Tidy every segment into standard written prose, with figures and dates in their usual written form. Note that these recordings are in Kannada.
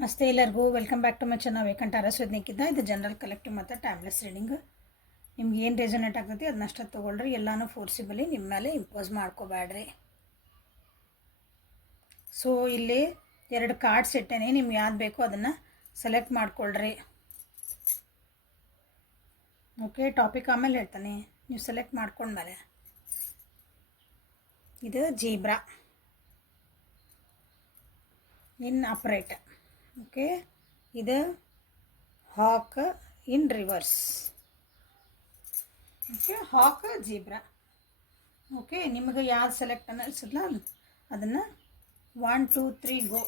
ನಮಸ್ತೆ ಎಲ್ಲರಿಗೂ welcome back to my channel ವೇಕಂಠ ಅರಸ್ವದ್ನಿಕ್ಕಿದ್ದ ಇದು ಜನರಲ್ ಕಲೆಕ್ಟಿವ್ ಮತ್ತು ಟೈಮ್ಲೆಸ್ ರೀಡಿಂಗ್. ನಿಮ್ಗೆ ಏನು ರೆಸನೇಟ್ ಆಗ್ತೈತಿ ಅದನ್ನಷ್ಟು ತೊಗೊಳ್ರಿ. ಎಲ್ಲನೂ ಫೋರ್ಸಿಬಲಿ ನಿಮ್ಮ ಮೇಲೆ ಇಂಪೋಸ್ ಮಾಡ್ಕೋಬೇಡ್ರಿ. ಸೊ ಇಲ್ಲಿ 2 ಕಾರ್ಡ್ಸ್ ಇಟ್ಟೇನೆ, ನಿಮ್ಗೆ ಯಾವ್ದು ಬೇಕೋ ಅದನ್ನು ಸೆಲೆಕ್ಟ್ ಮಾಡ್ಕೊಳ್ರಿ. ಓಕೆ, ಟಾಪಿಕ್ ಆಮೇಲೆ ಹೇಳ್ತಾನೆ, ನೀವು ಸೆಲೆಕ್ಟ್ ಮಾಡ್ಕೊಂಡ್ಮೇಲೆ. ಇದು ಜೀಬ್ರಾ ಇನ್ ಅಪ್ರೈಟ್. ಓಕೆ, ಇದು ಹಾಕ್ ಇನ್ ರಿವರ್ಸ್. ಓಕೆ, ಹಾಕ್ ಜೀಬ್ರಾ. ಓಕೆ, ನಿಮಗೆ ಯಾವ್ದು ಸೆಲೆಕ್ಟ್ ಅನ್ನಿಸಿದ್ಲ ಅದನ್ನು 1 2 3 ಗೋ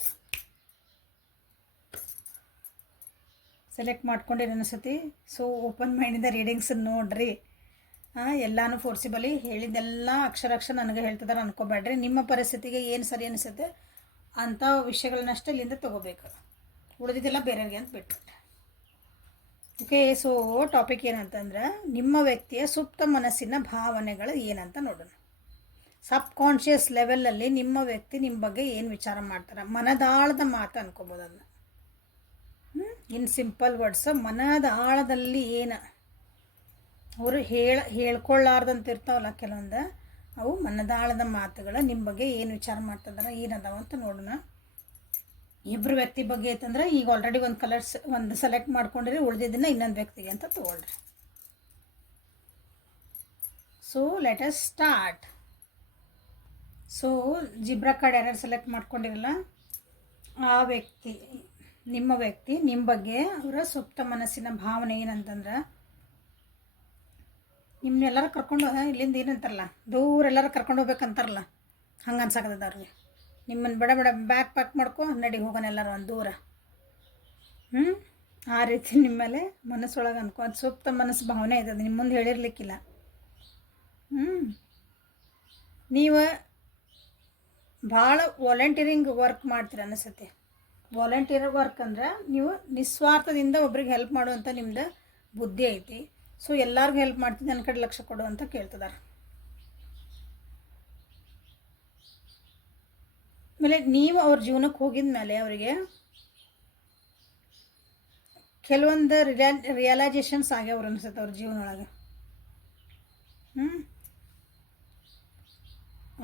ಸೆಲೆಕ್ಟ್ ಮಾಡ್ಕೊಂಡಿರಿ ಅನಿಸುತ್ತೆ. ಸೊ ಓಪನ್ ಮೈಂಡಿಂದ ರೀಡಿಂಗ್ಸ್ ನೋಡ್ರಿ. ಎಲ್ಲನೂ ಫೋರ್ಸಿಬಲಿ ಹೇಳಿದ್ದೆಲ್ಲ ಅಕ್ಷರ ನನಗೆ ಹೇಳ್ತಿದ್ದಾರೆ ಅನ್ಕೋಬೇಡ್ರಿ. ನಿಮ್ಮ ಪರಿಸ್ಥಿತಿಗೆ ಏನು ಸರಿ ಅನಿಸುತ್ತೆ ಅಂಥ ವಿಷಯಗಳನ್ನಷ್ಟೇ ಇಲ್ಲಿಂದ ತೊಗೋಬೇಕು, ಉಳಿದಿದ್ದೆಲ್ಲ ಬೇರೆಯವ್ರಿಗೆ ಅಂತ ಬಿಟ್ಬಿಟ್ಟೆ. ಓಕೆ, ಸೊ ಟಾಪಿಕ್ ಏನಂತಂದ್ರೆ ನಿಮ್ಮ ವ್ಯಕ್ತಿಯ ಸುಪ್ತ ಮನಸ್ಸಿನ ಭಾವನೆಗಳು ಏನಂತ ನೋಡೋಣ. ಸಬ್ ಕಾನ್ಷಿಯಸ್ ಲೆವೆಲಲ್ಲಿ ನಿಮ್ಮ ವ್ಯಕ್ತಿ ನಿಮ್ಮ ಬಗ್ಗೆ ಏನು ವಿಚಾರ ಮಾಡ್ತಾರೆ, ಮನದಾಳದ ಮಾತು ಅನ್ಕೋಬೋದು ಅದನ್ನ. ಇನ್ ಸಿಂಪಲ್ ವರ್ಡ್ಸ್, ಮನದ ಆಳದಲ್ಲಿ ಏನು ಅವರು ಹೇಳ್ಕೊಳ್ಳಾರ್ದಂತ ಇರ್ತಾವಲ್ಲ ಕೆಲವೊಂದು, ಅವು ಮನದಾಳದ ಮಾತುಗಳು ನಿಮ್ಮ ಬಗ್ಗೆ ಏನು ವಿಚಾರ ಮಾಡ್ತಿದ್ದಾರೆ ಏನದಾವ ಅಂತ ನೋಡೋಣ. ಇಬ್ಬರು ವ್ಯಕ್ತಿ ಬಗ್ಗೆ ಐತಂದ್ರೆ ಈಗ ಆಲ್ರೆಡಿ ಒಂದು ಸೆಲೆಕ್ಟ್ ಮಾಡ್ಕೊಂಡಿರಿ, ಉಳಿದಿದ್ದನ್ನ ಇನ್ನೊಂದು ವ್ಯಕ್ತಿಗೆ ಅಂತ ತೊಗೊಳ್ರಿ. So let us start. So zebra card ಯಾರ್ಯಾರು ಸೆಲೆಕ್ಟ್ ಮಾಡ್ಕೊಂಡಿರಲ್ಲ ಆ ವ್ಯಕ್ತಿ, ನಿಮ್ಮ ವ್ಯಕ್ತಿ ನಿಮ್ಮ ಬಗ್ಗೆ ಅವರ ಸುಪ್ತ ಮನಸ್ಸಿನ ಭಾವನೆ ಏನಂತಂದ್ರೆ, ನಿಮ್ಮನ್ನೆಲ್ಲರೂ ಕರ್ಕೊಂಡು ಇಲ್ಲಿಂದ ಏನಂತಾರಲ್ಲ ದೂರ ಎಲ್ಲರೂ ಕರ್ಕೊಂಡು ಹೋಗ್ಬೇಕಂತಾರಲ್ಲ, ಹಂಗೆ ಅನ್ಸಾಕತ್ತದ ಅವ್ರಿಗೆ. ನಿಮ್ಮನ್ನು ಬಡ ಬ್ಯಾಗ್ ಪ್ಯಾಕ್ ಮಾಡ್ಕೊ ನಡಿ ಹೋಗೋಣ ಎಲ್ಲರೂ ಒಂದು ದೂರ. ಆ ರೀತಿ ನಿಮ್ಮ ಮೇಲೆ ಮನಸ್ಸೊಳಗೆ ಅದು ಸುಪ್ತ ಮನಸ್ಸು ಭಾವನೆ ಇರ್ತದೆ, ನಿಮ್ಮ ಮುಂದೆ ಹೇಳಿರ್ಲಿಕ್ಕಿಲ್ಲ. ನೀವು ಭಾಳ ವಾಲಂಟಿಯರಿಂಗ್ ವರ್ಕ್ ಮಾಡ್ತೀರ ಅನಿಸುತ್ತೆ. ವಾಲಂಟಿಯರ್ ವರ್ಕ್ ಅಂದ್ರೆ ನೀವು ನಿಸ್ವಾರ್ಥದಿಂದ ಒಬ್ರಿಗೆ ಹೆಲ್ಪ್ ಮಾಡುವಂಥ ನಿಮ್ದು ಬುದ್ಧಿ ಐತಿ. ಸೊ ಎಲ್ಲರಿಗೂ ಹೆಲ್ಪ್ ಮಾಡ್ತೀನಿ, ನನ್ನ ಕಡೆ ಲಕ್ಷ್ಯ ಕೊಡು ಅಂತ ಕೇಳ್ತಿದ್ದಾರೆ. ಆಮೇಲೆ ನೀವು ಅವ್ರ ಜೀವನಕ್ಕೆ ಹೋಗಿದ ಮೇಲೆ ಅವರಿಗೆ ಕೆಲವೊಂದು ರಿಯಲೈಸೇಷನ್ಸ್ ಆಗ್ಯಾವ್ರು ಅನ್ಸುತ್ತೆ ಅವ್ರ ಜೀವನೊಳಗೆ.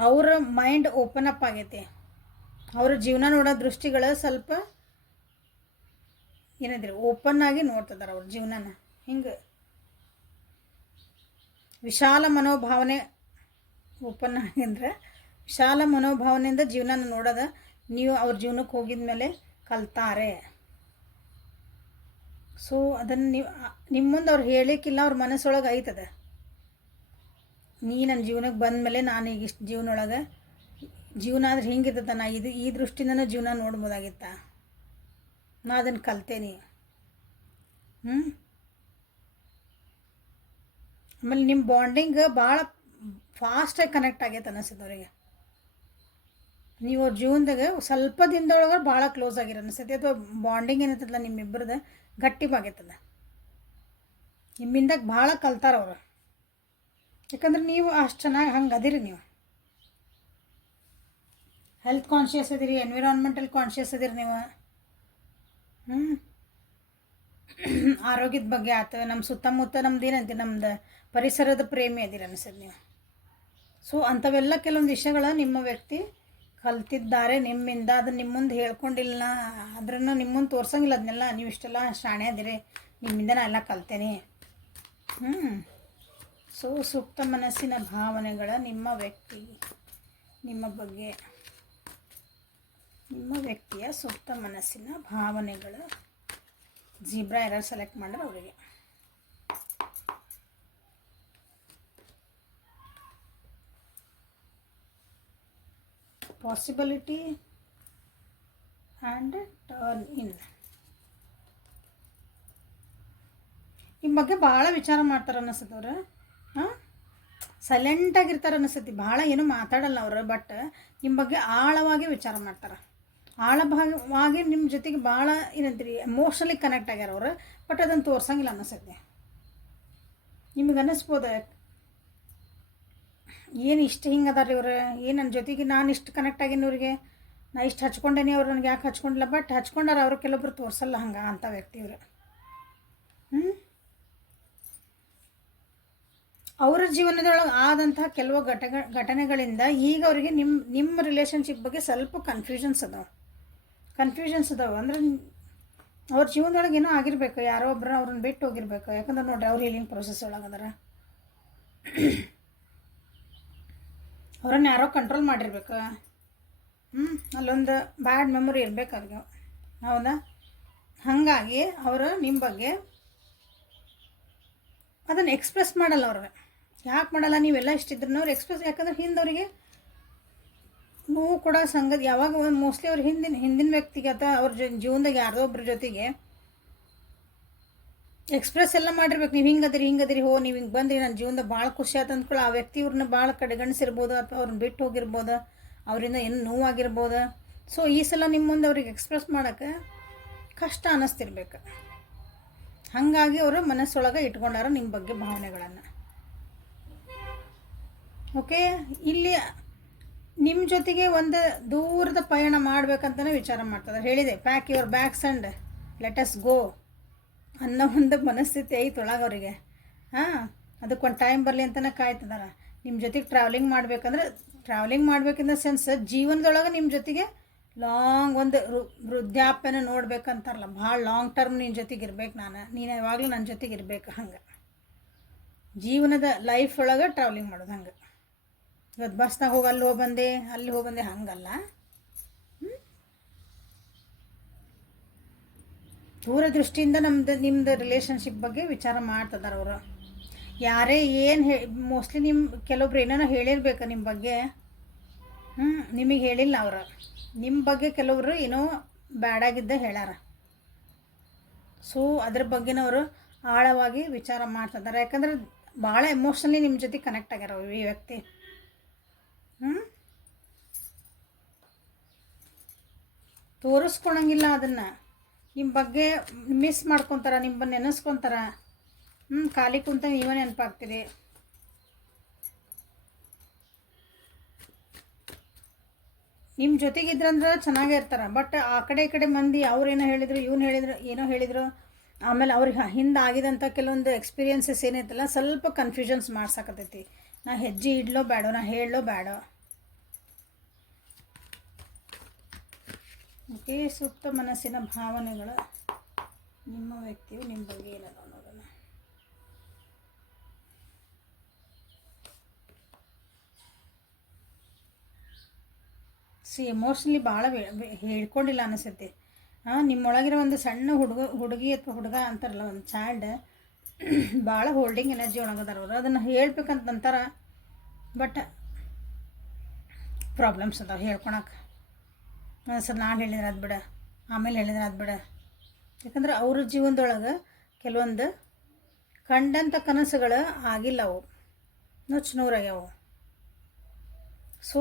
ಅವ್ರ ಮೈಂಡ್ ಓಪನ್ ಅಪ್ ಆಗೈತೆ, ಅವ್ರ ಜೀವನ ನೋಡೋ ದೃಷ್ಟಿಗಳು ಸ್ವಲ್ಪ ಏನಿದ್ರಿ ಓಪನ್ ಆಗಿ ನೋಡ್ತಿದ್ದಾರೆ ಅವ್ರ ಜೀವನನ. ಹಿಂಗೆ ವಿಶಾಲ ಮನೋಭಾವನೆ ಓಪನ್ ಆಗಿಂದ್ರೆ ವಿಶಾಲ ಮನೋಭಾವನೆಯಿಂದ ಜೀವನ ನೋಡೋದು ನೀವು ಅವ್ರ ಜೀವನಕ್ಕೆ ಹೋಗಿದ ಮೇಲೆ ಕಲ್ತಾರೆ. ಸೊ ಅದನ್ನು ನಿಮ್ಮ ಮುಂದೆ ಅವ್ರು ಹೇಳಿಕ್ಕಿಲ್ಲ, ಅವ್ರ ಮನಸ್ಸೊಳಗೆ ಐತದ. ನೀ ನನ್ನ ಜೀವನಕ್ಕೆ ಬಂದ ಮೇಲೆ ನಾನು ಈಗ ಇಷ್ಟು ಜೀವನೊಳಗೆ ಜೀವನ ಆದ್ರೆ ಹಿಂಗಿರ್ತದ, ನಾ ಈ ದೃಷ್ಟಿನೂ ಜೀವನ ನೋಡ್ಬೋದಾಗಿತ್ತ, ನಾ ಅದನ್ನು ಕಲ್ತೇನೆ. ಆಮೇಲೆ ನಿಮ್ಮ ಬಾಂಡಿಂಗ್ ಭಾಳ ಫಾಸ್ಟಾಗಿ ಕನೆಕ್ಟ್ ಆಗೈತೆ ಅನಿಸ್ತದೆ ಅವರಿಗೆ. ನೀವು ಅವ್ರ ಜೀವನದಾಗ ಸ್ವಲ್ಪ ದಿನದೊಳಗೆ ಭಾಳ ಕ್ಲೋಸ್ ಆಗಿರೋ ಅನಿಸ್ತೈತಿ, ಅಥವಾ ಬಾಂಡಿಂಗ್ ಏನಿರ್ತದಲ್ಲ ನಿಮ್ಮಿಬ್ಬರದ ಗಟ್ಟಿವಾಗೈತದ. ನಿಮ್ಮಿಂದಾಗ ಭಾಳ ಕಲ್ತಾರ ಅವರು, ಯಾಕಂದ್ರೆ ನೀವು ಅಷ್ಟು ಚೆನ್ನಾಗಿ ಹಂಗೆ ಅದಿರಿ. ನೀವು ಹೆಲ್ತ್ ಕಾನ್ಷಿಯಸ್ ಅದಿರಿ, ಎನ್ವಿರಾನ್ಮೆಂಟಲ್ ಕಾನ್ಷಿಯಸ್ ಅದಿರಿ ನೀವು. ಆರೋಗ್ಯದ ಬಗ್ಗೆ ಆಯ್ತು, ನಮ್ಮ ಸುತ್ತಮುತ್ತ ನಮ್ದು ಏನಂತೀವಿ, ನಮ್ದು ಪರಿಸರದ ಪ್ರೇಮಿ ಅದಿರಿ ಅನಿಸ್ತದೆ ನೀವು. ಸೊ ಅಂಥವೆಲ್ಲ ಕೆಲವೊಂದು ವಿಷಯಗಳು ನಿಮ್ಮ ವ್ಯಕ್ತಿ ಕಲ್ತಿದ್ದಾರೆ ನಿಮ್ಮಿಂದ. ಅದನ್ನು ನಿಮ್ಮ ಮುಂದೆ ಹೇಳ್ಕೊಂಡಿಲ್ಲ, ಅದ್ರನ್ನು ನಿಮ್ಮ ಮುಂದೆ ತೋರ್ಸಂಗಿಲ್ಲ ಅದನ್ನೆಲ್ಲ. ನೀವು ಇಷ್ಟೆಲ್ಲ ಶಾಣೆ ಅದಿರಿ, ನಿಮ್ಮಿಂದ ನಾ ಎಲ್ಲ ಕಲ್ತೇನೆ. ಸೊ ಸುಪ್ತ ಮನಸ್ಸಿನ ಭಾವನೆಗಳ ನಿಮ್ಮ ವ್ಯಕ್ತಿ ನಿಮ್ಮ ಬಗ್ಗೆ, ನಿಮ್ಮ ವ್ಯಕ್ತಿಯ ಸುಪ್ತ ಮನಸ್ಸಿನ ಭಾವನೆಗಳು ಜೀಬ್ರಾ ಯಾರು ಸೆಲೆಕ್ಟ್ ಮಾಡ್ರೆ ಅವರಿಗೆ. ಪಾಸಿಬಿಲಿಟಿ ಆ್ಯಂಡ್ ಟರ್ನ್ ಇನ್. ನಿಮ್ಮ ಬಗ್ಗೆ ಭಾಳ ವಿಚಾರ ಮಾಡ್ತಾರೆ ಅನ್ನಿಸ್ತದವ್ರು. ಸೈಲೆಂಟಾಗಿರ್ತಾರೆ ಅನಿಸ್ತೈತಿ, ಭಾಳ ಏನೂ ಮಾತಾಡಲ್ಲ ಅವರು, ಬಟ್ ನಿಮ್ಮ ಬಗ್ಗೆ ಆಳವಾಗಿ ವಿಚಾರ ಮಾಡ್ತಾರೆ. ಆಳವಾಗಿ ನಿಮ್ಮ ಜೊತೆಗೆ ಭಾಳ ಏನಂತೀರಿ ಎಮೋಷ್ನಲಿ ಕನೆಕ್ಟ್ ಆಗ್ಯಾರ ಅವರು, ಬಟ್ ಅದನ್ನು ತೋರ್ಸಂಗಿಲ್ಲ ಅನ್ನಿಸ್ತೈತಿ. ನಿಮಗೆ ಅನ್ನಿಸ್ಬೋದು ಏನು ಇಷ್ಟು ಹಿಂಗೆ ಅದಾರ ಇವ್ರು, ಏನು ನನ್ನ ಜೊತೆಗೆ ನಾನು ಇಷ್ಟು ಕನೆಕ್ಟ್ ಆಗೀನಿ ಇವ್ರಿಗೆ, ನಾ ಇಷ್ಟು ಹಚ್ಕೊಂಡೇನಿ ಅವ್ರು ನನಗೆ ಯಾಕೆ ಹಚ್ಕೊಂಡಿಲ್ಲ, ಬಟ್ ಹಚ್ಕೊಂಡಾರ ಅವರು ಕೆಲವೊಬ್ರು ತೋರಿಸಲ್ಲ ಹಂಗೆ ಅಂಥ ವ್ಯಕ್ತಿಯವರು. ಅವರ ಜೀವನದೊಳಗೆ ಆದಂತಹ ಕೆಲವು ಘಟನೆಗಳಿಂದ ಈಗ ಅವರಿಗೆ ನಿಮ್ಮ ರಿಲೇಷನ್ಶಿಪ್ ಬಗ್ಗೆ ಸ್ವಲ್ಪ ಕನ್ಫ್ಯೂಷನ್ಸ್ ಅದಾವೆ ಅಂದ್ರೆ ಅವ್ರ ಜೀವನದೊಳಗೆ ಏನೋ ಆಗಿರ್ಬೇಕು, ಯಾರೋ ಒಬ್ಬರು ಅವ್ರನ್ನ ಬಿಟ್ಟು ಹೋಗಿರ್ಬೇಕು. ಯಾಕಂದ್ರೆ ನೋಡ್ರಿ ಅವ್ರು ಹೀಲಿಂಗ್ ಪ್ರೊಸೆಸ್ ಒಳಗದಾರ, ಅವ್ರನ್ನ ಯಾರೋ ಕಂಟ್ರೋಲ್ ಮಾಡಿರ್ಬೇಕು. ಅಲ್ಲೊಂದು ಬ್ಯಾಡ್ ಮೆಮೊರಿ ಇರ್ಬೇಕು ಅವ್ರಿಗೆ, ಹೌದಾ? ಹಾಗಾಗಿ ಅವರು ನಿಮ್ಮ ಬಗ್ಗೆ ಅದನ್ನು ಎಕ್ಸ್ಪ್ರೆಸ್ ಮಾಡಲ್ಲ. ಅವ್ರಿಗೆ ಯಾಕೆ ಮಾಡಲ್ಲ? ನೀವೆಲ್ಲ ಇಷ್ಟಿದ್ರು ಅವ್ರು ಎಕ್ಸ್ಪ್ರೆಸ್, ಯಾಕಂದ್ರೆ ಹಿಂದವರಿಗೆ ನೋವು ಕೂಡ ಸಂಗತಿ ಯಾವಾಗ ಮೋಸ್ಟ್ಲಿ ಅವ್ರು ಹಿಂದಿನ ವ್ಯಕ್ತಿಗತ ಅವ್ರ ಜೀವನದಾಗ ಯಾರೋ ಒಬ್ಬರ ಜೊತೆಗೆ ಎಕ್ಸ್ಪ್ರೆಸ್ ಎಲ್ಲ ಮಾಡಿರ್ಬೇಕು. ನೀವು ಹಿಂಗದಿರಿ ನೀವು ಹಿಂಗೆ ಬಂದ್ರಿ ನನ್ನ ಜೀವನದಾಗ ಭಾಳ ಖುಷಿ ಆಯ್ತು ಅಂದ್ಕೊಳ್ಳಿ, ಆ ವ್ಯಕ್ತಿ ಇವ್ರನ್ನ ಭಾಳ ಕಡೆಗಣಿಸಿರ್ಬೋದು, ಅಥವಾ ಅವ್ರನ್ನ ಬಿಟ್ಟು ಹೋಗಿರ್ಬೋದು, ಅವರಿಂದ ಏನು ನೋವಾಗಿರ್ಬೋದು. ಸೊ ಈ ಸಲ ನಿಮ್ಮ ಮುಂದೆ ಅವ್ರಿಗೆ ಎಕ್ಸ್ಪ್ರೆಸ್ ಮಾಡೋಕ್ಕೆ ಕಷ್ಟ ಅನ್ನಿಸ್ತಿರ್ಬೇಕು. ಹಾಗಾಗಿ ಅವರು ಮನಸ್ಸೊಳಗೆ ಇಟ್ಕೊಂಡಾರ ನಿಮ್ಮ ಬಗ್ಗೆ ಭಾವನೆಗಳನ್ನು. ಓಕೆ, ಇಲ್ಲಿ ನಿಮ್ಮ ಜೊತೆಗೆ ಒಂದು ದೂರದ ಪಯಣ ಮಾಡ್ಬೇಕಂತಲೇ ವಿಚಾರ ಮಾಡ್ತಿದ್ದಾರೆ. ಹೇಳಿದೆ, pack your bags and let us go ಅನ್ನೋ ಒಂದು ಮನಸ್ಥಿತಿ ಐತೆ ಒಳಗೆ ಅವರಿಗೆ. ಅದಕ್ಕೊಂದು ಟೈಮ್ ಬರಲಿ ಅಂತಲೇ ಕಾಯ್ತಿದಾರೆ. ನಿಮ್ಮ ಜೊತೆಗೆ ಟ್ರಾವೆಲಿಂಗ್ ಮಾಡ್ಬೇಕಿಂದ ಸೆನ್ಸ್ ಜೀವನದೊಳಗೆ ನಿಮ್ಮ ಜೊತೆಗೆ ಲಾಂಗ್ ಒಂದು ವೃದ್ಧಾಪ್ಯನ ನೋಡ್ಬೇಕಂತಾರಲ್ಲ, ಭಾಳ ಲಾಂಗ್ ಟರ್ಮ್ ನಿನ್ನ ಜೊತೆಗೆ ಇರ್ಬೇಕು, ನೀನು ಯಾವಾಗಲೂ ನನ್ನ ಜೊತೆಗೆ ಇರ್ಬೇಕು. ಹಂಗೆ ಜೀವನದ ಲೈಫ್ ಒಳಗೆ ಟ್ರಾವೆಲಿಂಗ್ ಮಾಡೋದು. ಹಂಗೆ ಇವತ್ತು ಬಸ್ನಾಗ ಹೋಗಿ ಅಲ್ಲಿ ಹೋಗಿ ಬಂದೆ ಹಂಗಲ್ಲ. ದೂರದೃಷ್ಟಿಯಿಂದ ನಿಮ್ಮದು ರಿಲೇಷನ್ಶಿಪ್ ಬಗ್ಗೆ ವಿಚಾರ ಮಾಡ್ತಿದ್ದಾರೆ ಅವರು. ಯಾರೇ ಏನು ಮೋಸ್ಟ್ಲಿ ಕೆಲವೊಬ್ರು ಏನೇನೋ ಹೇಳಿರ್ಬೇಕು ನಿಮ್ಮ ಬಗ್ಗೆ, ನಿಮಗೆ ಹೇಳಿಲ್ಲ ಅವರು. ನಿಮ್ಮ ಬಗ್ಗೆ ಕೆಲವರು ಏನೋ ಬ್ಯಾಡಾಗಿದ್ದ ಹೇಳ್ಯಾರ. ಸೊ ಅದ್ರ ಬಗ್ಗೆನವರು ಆಳವಾಗಿ ವಿಚಾರ ಮಾಡ್ತಿದ್ದಾರೆ. ಯಾಕಂದ್ರೆ ಭಾಳ ಎಮೋಷ್ನಲಿ ನಿಮ್ಮ ಜೊತೆ ಕನೆಕ್ಟ್ ಆಗ್ಯಾರ ಈ ವ್ಯಕ್ತಿ. ತೋರಿಸ್ಕೊಳಂಗಿಲ್ಲ ಅದನ್ನು. ನಿಮ್ಮ ಬಗ್ಗೆ ಮಿಸ್ ಮಾಡ್ಕೊತಾರ, ನಿಮ್ಮನ್ನು ನೆನೆಸ್ಕೊತಾರ. ಖಾಲಿ ಕುಂತ ನೀವೇ ನೆನಪಾಗ್ತೀರಿ. ನಿಮ್ಮ ಜೊತೆಗಿದ್ರಂದ್ರೆ ಚೆನ್ನಾಗೇ ಇರ್ತಾರೆ. ಬಟ್ ಆ ಕಡೆ ಈ ಕಡೆ ಮಂದಿ ಅವ್ರೇನೋ ಹೇಳಿದರು, ಏನೋ ಹೇಳಿದರು. ಆಮೇಲೆ ಅವ್ರಿಗೆ ಹಿಂದೆ ಆಗಿದಂಥ ಕೆಲವೊಂದು ಎಕ್ಸ್ಪೀರಿಯನ್ಸಸ್ ಏನೈತಲ್ಲ, ಸ್ವಲ್ಪ ಕನ್ಫ್ಯೂಷನ್ಸ್ ಮಾಡ್ಸಕತ್ತೈತಿ. ನಾ ಹೆಜ್ಜೆ ಇಡ್ಲೋ ಬೇಡೋ, ನಾ ಹೇಳೋ ಬೇಡೋ. ಓಕೆ, ಸೂಕ್ತ ಮನಸ್ಸಿನ ಭಾವನೆಗಳು ನಿಮ್ಮ ವ್ಯಕ್ತಿಯು ನಿಮ್ಮ ಬಗ್ಗೆ ಏನದ ಅನ್ನೋದನ್ನು. ಎಮೋಷ್ನಲಿ ಭಾಳ ಹೇಳ್ಕೊಂಡಿಲ್ಲ ಅನಿಸುತ್ತೆ. ನಿಮ್ಮೊಳಗಿರೋ ಒಂದು ಸಣ್ಣ ಹುಡುಗಿ ಅಥವಾ ಹುಡುಗ ಅಂತಾರಲ್ಲ, ಒಂದು ಚೈಲ್ಡ್, ಭಾಳ ಹೋಲ್ಡಿಂಗ್ ಎನರ್ಜಿ ಒಳಗದಾರ ಅವರು. ಅದನ್ನು ಹೇಳ್ಬೇಕಂತ ಅಂತಾರೆ, ಬಟ್ ಪ್ರಾಬ್ಲಮ್ಸ್ ಅದಾವೆ ಹೇಳ್ಕೊಳಕ್ಕೆ. ಸರ್ ನಾನು ಹೇಳಿದ್ರೆ ಅದು ಬಿಡ, ಆಮೇಲೆ ಹೇಳಿದ್ರೆ ಅದು ಬಿಡ. ಯಾಕಂದ್ರೆ ಅವ್ರ ಜೀವನದೊಳಗೆ ಕೆಲವೊಂದು ಕಂಡಂಥ ಕನಸುಗಳು ಆಗಿಲ್ಲ, ಅವು ನುಚ್ಚುನೂರಾಗ್ಯಾವು. ಸೊ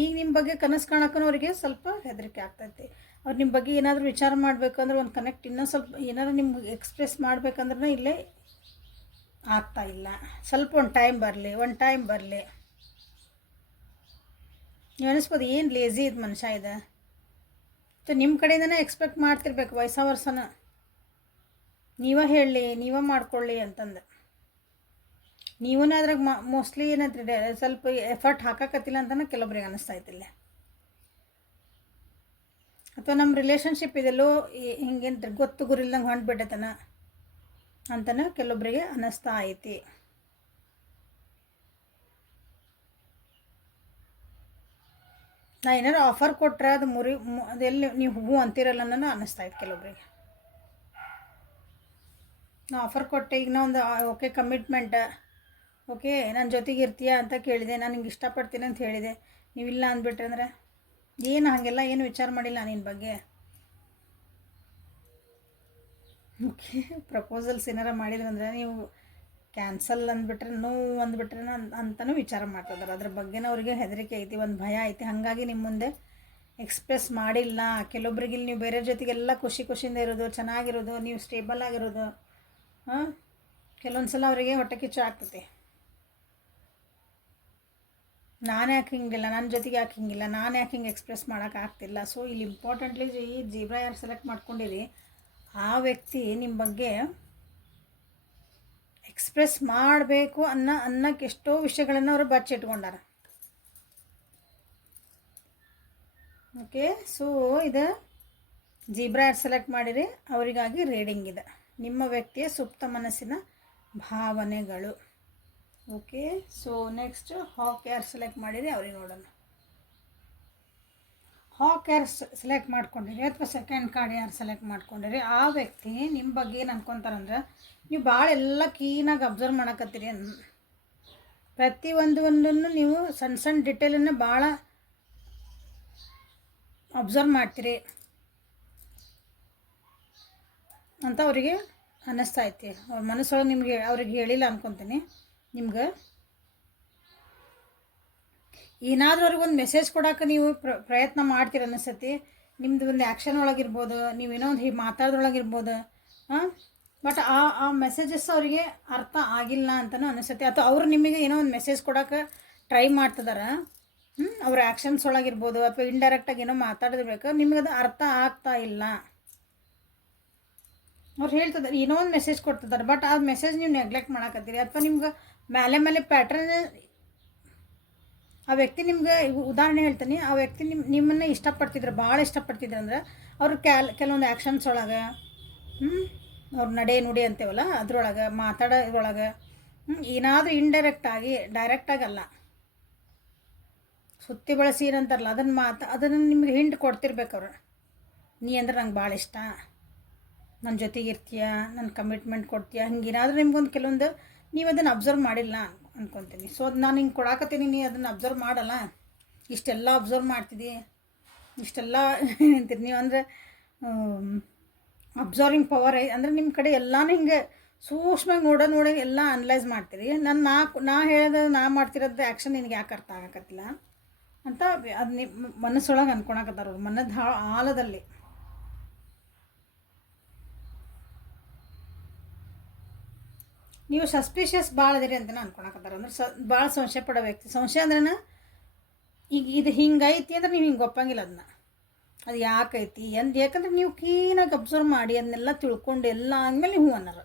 ಈಗ ನಿಮ್ಮ ಬಗ್ಗೆ ಕನಸು ಕಾಣಕ್ಕೂ ಅವರಿಗೆ ಸ್ವಲ್ಪ ಹೆದರಿಕೆ ಆಗ್ತೈತಿ. ಅವ್ರು ನಿಮ್ಮ ಬಗ್ಗೆ ಏನಾದರೂ ವಿಚಾರ ಮಾಡಬೇಕಂದ್ರೆ, ಒಂದು ಕನೆಕ್ಟ್ ಇನ್ನೂ ಸ್ವಲ್ಪ ಏನಾದ್ರು ನಿಮ್ಗೆ ಎಕ್ಸ್ಪ್ರೆಸ್ ಮಾಡ್ಬೇಕಂದ್ರೆ ಇಲ್ಲೇ ಆಗ್ತಾಯಿಲ್ಲ. ಸ್ವಲ್ಪ ಒಂದು ಟೈಮ್ ಬರಲಿ. ನೀವು ಅನಿಸ್ಬೋದು, ಏನು ಲೇಝಿ ಇದು ಮನುಷ್ಯ ಇದೆ. ಸೊ ನಿಮ್ಮ ಕಡೆಯಿಂದನೇ ಎಕ್ಸ್ಪೆಕ್ಟ್ ಮಾಡ್ತಿರ್ಬೇಕು ವರ್ಷನ, ನೀವೇ ಹೇಳಲಿ, ನೀವೇ ಮಾಡ್ಕೊಳ್ಳಿ ಅಂತಂದು. ನೀವೂ ಅದ್ರಾಗ ಮೋಸ್ಟ್ಲಿ ಏನಂತ್ರಿ ಸ್ವಲ್ಪ ಎಫರ್ಟ್ ಹಾಕಕತ್ತಿಲ್ಲ ಅಂತಲೇ ಕೆಲವೊಬ್ರಿಗೆ ಅನ್ನಿಸ್ತಾಯ್ತಿಲ್ಲ. ಅಥವಾ ನಮ್ಮ ರಿಲೇಷನ್ಶಿಪ್ ಇದೆಲ್ಲೋ ಹಿಂಗೇನು ಗೊತ್ತು ಗುರಿಲ್ದಂಗೆ ಹೊಂಟ್ಬಿಟ್ಟತನ ಅಂತಲೂ ಕೆಲವೊಬ್ಬರಿಗೆ ಅನ್ನಿಸ್ತಾ ಐತಿ. ನಾ ಏನಾರು ಆಫರ್ ಕೊಟ್ಟರೆ ಅದು ಅದೆಲ್ಲಿ ನೀವು ಹೂ ಅಂತಿರಲ್ಲ ಅನ್ನೋ ಅನ್ನಿಸ್ತಾಯಿತ್ತು ಕೆಲವೊಬ್ಬರಿಗೆ. ನಾ ಆಫರ್ ಕೊಟ್ಟೆ, ಈಗ ನಾ ಒಂದು ಓಕೆ ಕಮಿಟ್ಮೆಂಟ್, ಓಕೆ ನನ್ನ ಜೊತೆಗೆ ಇರ್ತೀಯಾ ಅಂತ ಕೇಳಿದೆ, ನಾನು ಹಿಂಗೆ ಇಷ್ಟಪಡ್ತೀನಿ ಅಂತ ಹೇಳಿದೆ, ನೀವಿಲ್ಲ ಅಂದ್ಬಿಟ್ರೆ ಅಂದರೆ ಏನು ಹಾಗೆಲ್ಲ ಏನು ವಿಚಾರ ಮಾಡಿಲ್ಲ ನಿನ್ನ ಬಗ್ಗೆ. ಓಕೆ, ಪ್ರಪೋಸಲ್ಸ್ ಏನಾರ ಮಾಡಿದ್ರಂದ್ರೆ ನೀವು ಕ್ಯಾನ್ಸಲ್ ಅಂದ್ಬಿಟ್ರೆ, ನೋವು ಅಂದ್ಬಿಟ್ರೆ ಅಂತಲೂ ವಿಚಾರ ಮಾಡ್ತಿದ್ದಾರೆ. ಅದ್ರ ಬಗ್ಗೆನೂ ಅವ್ರಿಗೆ ಹೆದರಿಕೆ ಐತಿ, ಒಂದು ಭಯ ಐತಿ. ಹಾಗಾಗಿ ನಿಮ್ಮ ಮುಂದೆ ಎಕ್ಸ್ಪ್ರೆಸ್ ಮಾಡಿಲ್ಲ. ಕೆಲವೊಬ್ರಿಗೆ ಇಲ್ಲಿ ನೀವು ಬೇರೆ ಜೊತೆಗೆಲ್ಲ ಖುಷಿಯಿಂದ ಇರೋದು, ಚೆನ್ನಾಗಿರೋದು, ನೀವು ಸ್ಟೇಬಲ್ ಆಗಿರೋದು, ಕೆಲವೊಂದು ಸಲ ಅವರಿಗೆ ಹೊಟ್ಟೆ ಕಿಚ್ಚು ಆಗ್ತೈತಿ. ನಾನು ಯಾಕೆ ಹಿಂಗಿಲ್ಲ, ನನ್ನ ಜೊತೆಗೆ ಯಾಕೆ ಹಿಂಗಿಲ್ಲ, ನಾನು ಯಾಕೆ ಹಿಂಗೆ ಎಕ್ಸ್ಪ್ರೆಸ್ ಮಾಡೋಕ್ಕಾಗ್ತಿಲ್ಲ. ಸೊ ಇಲ್ಲಿ ಇಂಪಾರ್ಟೆಂಟ್ಲಿ ಈ ಜೀಬ್ರಾ ಯಾರು ಸೆಲೆಕ್ಟ್ ಮಾಡ್ಕೊಂಡಿರಿ ಆ ವ್ಯಕ್ತಿ ನಿಮ್ಮ ಬಗ್ಗೆ ಎಕ್ಸ್ಪ್ರೆಸ್ ಮಾಡಬೇಕು ಅನ್ನೋಕ್ಕೆ ಎಷ್ಟೋ ವಿಷಯಗಳನ್ನು ಅವರು ಬಚ್ಚಿಟ್ಕೊಂಡಾರ. ಓಕೆ, ಸೊ ಇದು ಜೀಬ್ರಾ ಯಾರು ಸೆಲೆಕ್ಟ್ ಮಾಡಿರಿ ಅವರಿಗಾಗಿ ರೀಡಿಂಗ್ ಇದೆ. ನಿಮ್ಮ ವ್ಯಕ್ತಿಯ ಸುಪ್ತ ಮನಸ್ಸಿನ ಭಾವನೆಗಳು. ಓಕೆ, ಸೊ ನೆಕ್ಸ್ಟ್ ಹಾಕ್ ಯಾರು ಸೆಲೆಕ್ಟ್ ಮಾಡಿರಿ ಅವ್ರಿಗೆ ನೋಡೋಣ. ಹಾಕ್ ಯಾರು ಸೆಲೆಕ್ಟ್ ಮಾಡ್ಕೊಂಡಿರಿ ಅಥವಾ ಸೆಕೆಂಡ್ ಕಾರ್ಡ್ ಯಾರು ಸೆಲೆಕ್ಟ್ ಮಾಡ್ಕೊಂಡಿರಿ ಆ ವ್ಯಕ್ತಿ ನಿಮ್ಮ ಬಗ್ಗೆ ಏನು ಅನ್ಕೊತಾರಂದ್ರೆ, ನೀವು ಭಾಳ ಎಲ್ಲ ಕ್ಲೀನಾಗಿ ಅಬ್ಸರ್ವ್ ಮಾಡಕತ್ತೀರಿ ಪ್ರತಿಯೊಂದನ್ನು ನೀವು ಸಣ್ಣ ಸಣ್ಣ ಡಿಟೇಲನ್ನು ಭಾಳ ಅಬ್ಸರ್ವ್ ಮಾಡ್ತೀರಿ ಅಂತ ಅವರಿಗೆ ಅನ್ನಿಸ್ತಾ ಐತಿ. ಅವ್ರ ಮನಸ್ಸೊಳಗೆ ನಿಮಗೆ ಅವ್ರಿಗೆ ಹೇಳಿಲ್ಲ ಅನ್ಕೊತೀನಿ. ನಿಮ್ಗೆ ಏನಾದರೂ ಅವ್ರಿಗೆ ಒಂದು ಮೆಸೇಜ್ ಕೊಡೋಕೆ ನೀವು ಪ್ರಯತ್ನ ಮಾಡ್ತೀರ ಅನಿಸ್ತೈತಿ. ನಿಮ್ಮದು ಒಂದು ಆ್ಯಕ್ಷನ್ ಒಳಗಿರ್ಬೋದು, ನೀವೇನೋ ಒಂದು ಹೀಗೆ ಮಾತಾಡೋದ್ರೊಳಗಿರ್ಬೋದು. ಬಟ್ ಆ ಮೆಸೇಜಸ್ ಅವರಿಗೆ ಅರ್ಥ ಆಗಿಲ್ಲ ಅಂತಲೂ ಅನಿಸ್ತೈತಿ. ಅಥವಾ ಅವರು ನಿಮಗೆ ಏನೋ ಒಂದು ಮೆಸೇಜ್ ಕೊಡೋಕೆ ಟ್ರೈ ಮಾಡ್ತಿದಾರೆ. ಅವ್ರ ಆ್ಯಕ್ಷನ್ಸ್ ಒಳಗಿರ್ಬೋದು ಅಥವಾ ಇಂಡೈರೆಕ್ಟಾಗಿ ಏನೋ ಮಾತಾಡಿರ್ಬೇಕು, ನಿಮಗದು ಅರ್ಥ ಆಗ್ತಾ ಇಲ್ಲ. ಅವ್ರು ಹೇಳ್ತಿದ್ದಾರೆ ಏನೋ ಒಂದು ಮೆಸೇಜ್ ಕೊಡ್ತಿದ್ದಾರೆ, ಬಟ್ ಆ ಮೆಸೇಜ್ ನೀವು ನೆಗ್ಲೆಕ್ಟ್ ಮಾಡಕತ್ತೀರಿ. ಅಥವಾ ನಿಮ್ಗೆ ಮೇಲೆ ಪ್ಯಾಟ್ರನ್ ಆ ವ್ಯಕ್ತಿ ನಿಮ್ಗೆ ಉದಾಹರಣೆ ಹೇಳ್ತೀನಿ. ಆ ವ್ಯಕ್ತಿ ನಿಮ್ಮನ್ನು ಇಷ್ಟಪಡ್ತಿದ್ರು, ಭಾಳ ಇಷ್ಟಪಡ್ತಿದ್ರು ಅಂದ್ರೆ ಅವ್ರು ಕೆಲವೊಂದು ಆ್ಯಕ್ಷನ್ಸ್ ಒಳಗೆ ಅವ್ರ ನಡೆ ನುಡಿ ಅಂತೇವಲ್ಲ ಅದ್ರೊಳಗೆ ಮಾತಾಡೋದ್ರೊಳಗೆ ಏನಾದರೂ ಇಂಡೈರೆಕ್ಟಾಗಿ ಡೈರೆಕ್ಟಾಗಲ್ಲ ಸುತ್ತಿ ಬಳಸಿ ಏನಂತಾರಲ್ಲ ಅದನ್ನು ನಿಮ್ಗೆ ಹಿಂಟ್ ಕೊಡ್ತಿರ್ಬೇಕು ಅವ್ರು. ನೀ ಅಂದ್ರೆ ನಂಗೆ ಭಾಳ ಇಷ್ಟ, ನನ್ನ ಜೊತೆಗೆ ಇರ್ತೀಯ, ನನ್ನ ಕಮಿಟ್ಮೆಂಟ್ ಕೊಡ್ತೀಯ, ಹಿಂಗೇನಾದರೂ ನಿಮ್ಗೊಂದು ಕೆಲವೊಂದು ನೀವು ಅದನ್ನು ಅಬ್ಸರ್ವ್ ಮಾಡಿಲ್ಲ ಅನ್ಕೊತೀನಿ. ಸೊ ಅದು ನಾನು ಹಿಂಗೆ ಕೊಡಾಕತ್ತೀನಿ, ನೀ ಅದನ್ನು ಅಬ್ಸರ್ವ್ ಮಾಡಲ್ಲ. ಇಷ್ಟೆಲ್ಲ ಅಬ್ಸರ್ವ್ ಮಾಡ್ತಿದ್ದಿ, ಇಷ್ಟೆಲ್ಲ ಏನಂತೀರಿ ನೀವು ಅಂದರೆ ಅಬ್ಸರ್ವಿಂಗ್ ಪವರ್ ಅಂದರೆ ನಿಮ್ಮ ಕಡೆ ಎಲ್ಲನೂ ಹಿಂಗೆ ಸೂಕ್ಷ್ಮವಾಗಿ ನೋಡಿ ಎಲ್ಲ ಅನಲೈಸ್ ಮಾಡ್ತೀರಿ. ನಾ ಹೇಳಿದ ನಾ ಮಾಡ್ತಿರೋದು ಆ್ಯಕ್ಷನ್ ನಿನಗೆ ಯಾಕೆ ಅರ್ಥ ಆಗಕತ್ತಿಲ್ಲ ಅಂತ ಅದು ಮನಸ್ಸೊಳಗೆ ಅನ್ಕೊಳಕತ್ತಾರ ಅವ್ರು, ಮನದ ಆಳದಲ್ಲಿ. ನೀವು ಸಸ್ಪಿಷಿಯಸ್ ಭಾಳ ಅದಿರಿ ಅಂತ ಅನ್ಕೊಳಕತ್ತಾರ. ಅಂದ್ರೆ ಭಾಳ ಸಂಶಯ ಪಡೋ ವ್ಯಕ್ತಿ. ಸಂಶಯ ಅಂದ್ರೇನ ಈಗ ಇದು ಹಿಂಗೈತಿ ಅಂದ್ರೆ ನೀವು ಹಿಂಗೆ ಒಪ್ಪಂಗಿಲ್ಲ ಅದನ್ನ, ಅದು ಯಾಕೈತಿ ಯಾಕಂದ್ರೆ ನೀವು ಕ್ಲೀನಾಗಿ ಅಬ್ಸರ್ವ್ ಮಾಡಿ ಅದನ್ನೆಲ್ಲ ತಿಳ್ಕೊಂಡು ಎಲ್ಲ ಆದಮೇಲೆ ಹ್ಞೂ ಅನ್ನೋರು.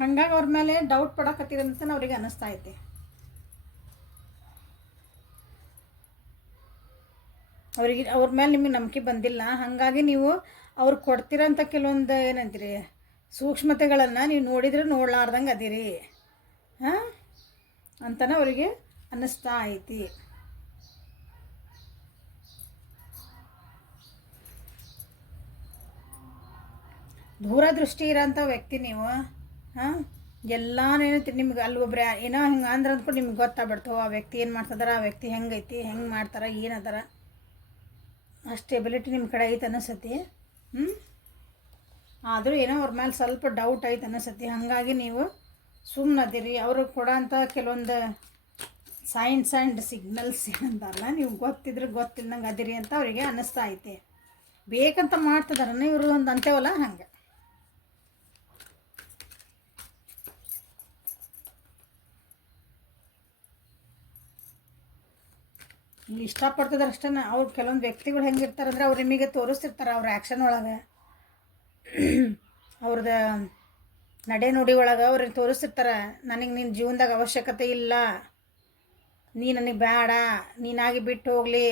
ಹಂಗಾಗಿ ಅವ್ರ ಮೇಲೆ ಡೌಟ್ ಪಡಕತ್ತೀರಿ ಅಂತ ಅವ್ರಿಗೆ ಅನ್ನಿಸ್ತಾ ಐತಿ. ಅವ್ರ ಮೇಲೆ ನಿಮಗೆ ನಂಬಿಕೆ ಬಂದಿಲ್ಲ. ಹಾಗಾಗಿ ನೀವು ಅವ್ರು ಕೊಡ್ತಿರೋಂಥ ಕೆಲವೊಂದು ಏನಂತೀರಿ ಸೂಕ್ಷ್ಮತೆಗಳನ್ನು ನೀವು ನೋಡಿದ್ರೆ ನೋಡ್ಲಾರ್ದಂಗೆ ಅದಿರಿ ಅಂತಲೇ ಅವರಿಗೆ ಅನ್ನಿಸ್ತಾ ಐತಿ. ದೂರದೃಷ್ಟಿ ಇರೋಂಥ ವ್ಯಕ್ತಿ ನೀವು. ಎಲ್ಲಾನೇನೈತಿ ನಿಮ್ಗೆ ಅಲ್ಲಿ ಒಬ್ರು ಏನೋ ಹಿಂಗೆ ಅಂದ್ರೆ ಅಂದ್ಕೊಂಡು ನಿಮ್ಗೆ ಗೊತ್ತಾಗ್ಬಿಡ್ತಾವೆ ಆ ವ್ಯಕ್ತಿ ಏನು ಮಾಡ್ತಿದಾರೆ, ಆ ವ್ಯಕ್ತಿ ಹೆಂಗೈತಿ, ಹೆಂಗೆ ಮಾಡ್ತಾರೆ, ಏನದಾರ ಆ ಸ್ಟೆಬಿಲಿಟಿ ನಿಮ್ಮ ಕಡೆ ಐತೆ ಅನ್ನಿಸತಿ. ಆದರೂ ಏನೋ ಅವ್ರ ಮೇಲೆ ಸ್ವಲ್ಪ ಡೌಟ್ ಐತೆ ಅನ್ನಿಸತಿ. ಹಾಗಾಗಿ ನೀವು ಸುಮ್ಮನದಿರಿ. ಅವರು ಕೊಡೋಂಥ ಕೆಲವೊಂದು ಸೈನ್ಸ್ ಆ್ಯಂಡ್ ಸಿಗ್ನಲ್ಸ್ ಏನಂತಾರಲ್ಲ, ನೀವು ಗೊತ್ತಿದ್ರೆ ಗೊತ್ತಿಲ್ಲದಂಗೆ ಅದಿರಿ ಅಂತ ಅವರಿಗೆ ಅನ್ನಿಸ್ತಾ ಐತೆ. ಬೇಕಂತ ಮಾಡ್ತಿದಾರನ ಇವರು ಒಂದು ಅಂತೇವಲ್ಲ ಹಂಗೆ. ಇಲ್ಲಿ ಇಷ್ಟಪಡ್ತಿದ್ದಾರೆ ಅಷ್ಟೇ. ಅವ್ರು ಕೆಲವೊಂದು ವ್ಯಕ್ತಿಗಳು ಹೆಂಗಿರ್ತಾರೆ ಅಂದರೆ ಅವ್ರು ನಿಮಗೆ ತೋರಿಸ್ತಿರ್ತಾರೆ ಅವ್ರ ಆ್ಯಕ್ಷನ್ ಒಳಗೆ, ಅವ್ರದ್ದು ನಡೆ ನುಡಿ ಒಳಗೆ ಅವ್ರಿಗೆ ತೋರಿಸ್ತಿರ್ತಾರೆ, ನನಗೆ ನಿನ್ನ ಜೀವನದಾಗ ಅವಶ್ಯಕತೆ ಇಲ್ಲ, ನೀ ನನಗೆ ಬೇಡ, ನೀನಾಗಿ ಬಿಟ್ಟು ಹೋಗಲಿ,